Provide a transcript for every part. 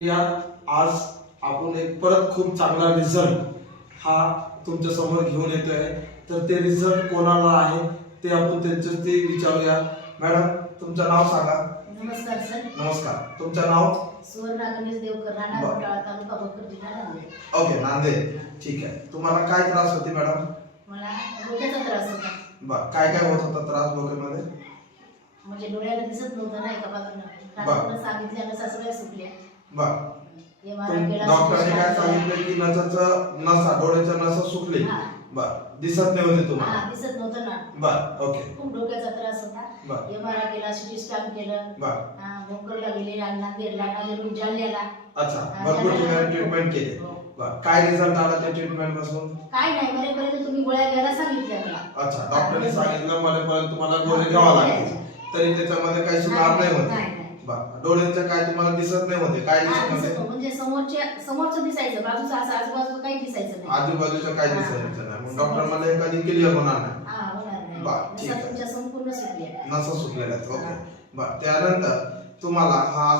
या आज आपण एक परत खूप चांगला रिझल्ट हा तुमच्या समोर घेऊन येतोय। तर ते रिझल्ट कोणाला आहे ते आपण त्यांच्याच ते विचारूया। मॅडम तुमचं नाव सांगा। नमस्कार सर। नमस्कार, तुमचं नाव? सुवर्णा गणेश देवकर, राहणार घोटाळा, तालुका भोकर, जिल्हा नांदेड। ओके, नांदेड, ठीक आहे। तुम्हाला काय त्रास होते मॅडम? मला डोक्याचा त्रास होता। बरं, काय काय होत होता त्रास डोक्यामध्ये? म्हणजे डोळ्याला दिसत नव्हतं ना एका बाजूला। डॉक्टरने सांगितल्यानं सासुऱ्या सुटल्या। बरं, केला डॉक्टरने काय सांगितलं की नसा डोळ्याच्या नसा सुटली। बरं, दिसत नाही होते तुम्हाला? हां, दिसत नव्हतं ना। बरं, ओके। खूप डोक्याचा त्रास होता। बरं, एमआरआय केला, सिटी स्कॅन केलं। बरं, भोकरला गेले, नांदेडला, नांदेडहून जालन्याला। अच्छा, भरपूर ठिकाणी ट्रीटमेंट केली। बरं, काय रिझल्ट आला त्या ट्रीटमेंट पासून? काय नाही, मरेपर्यंत तुम्ही गोळ्या घ्यायला सांगितल्या मला। अच्छा, डॉक्टरने सांगितलं मरेपर्यंत तुम्हाला गोळ्या घ्यावा लागतील, तरी त्याच्यामध्ये काही सुधार नाही होत। बरं, डोळ्यांचं काय तुम्हाला दिसत नाही होते? काय दिसत नव्हते? म्हणजे समोरचं दिसायचं, बाजूचं असं आजूबाजूचं काही दिसायचं नाही। आजूबाजूचं काय दिसायचं नाही। मग डॉक्टर म्हणाले कधी क्लिअर होणार नाही। हां, होणार नाही। बरं, ठीक आहे। तुमच्या संपूर्ण सुटल्या। नसा सुटलेल्या आहेत, ओके। बरं, त्यानंतर तुम्हाला हा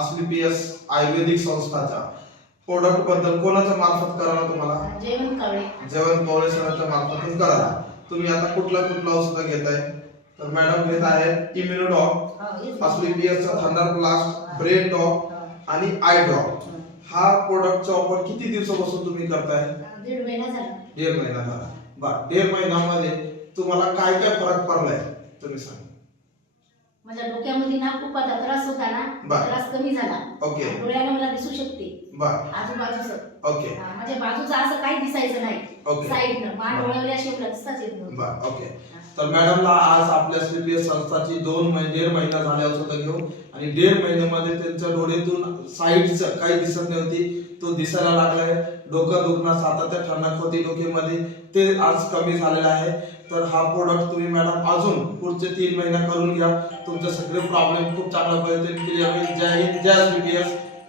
असली पीएस आयुर्वेदिक संस्थाच्या प्रोडक्ट बद्दल कोणाच्या मार्फत करायला तुम्हाला? जयवंत कावळे। जयवंत कावळे सरांच्या मार्फतच करायला। तुम्ही आता कुठला औषध घेताय? तर मॅडम घेत आहेत इम्युनोडॉक, असली पीएसचा थंडर प्लास्ट, ब्रेन डॉक आणि आय ड्रॉप। हा प्रोडक्टचा वापर किती दिवसापासून तुम्ही करताय? 1.5 महिना झाला। 1.5 महिना झाला। बरं, 1.5 महिन्यामध्ये तुम्हाला काय काय फरक पडलाय तुम्ही सांगा। माझ्या डोक्यामध्ये ना खूप आता त्रास होता ना, त्रास कमी झाला। ओके। डोळ्याला मला दिसू शकते। बरं, आजूबाजूचं। ओके। म्हणजे बाजूचं असं काही दिसायचं नाही। ओके। साइडनं मान डोळ्याला शेवला दिसताच येत नव्हतं। बरं, ओके। तर मॅडमला आज आपल्या सीपीएस संस्थाची 1.5 महिना झाले औषध घेऊन आणि 1.5 महिन्यामध्ये त्यांच्या डोळ्यातून साईडचं काही दिसत नव्हती, तो दिसायला लागलाय। डोकं दुखणं, सातत्य ठणक होती डोक्यामध्ये, ते आज कमी झालेलं आहे। तर हा प्रोडक्ट तुम्ही मॅडम अजून पुढचे 3 महिने करून घ्या, तुमचे सगळे प्रॉब्लेम खूप चांगल्या पद्धतीने क्लिअर होईल। जय हिंद, जय सीपीएस।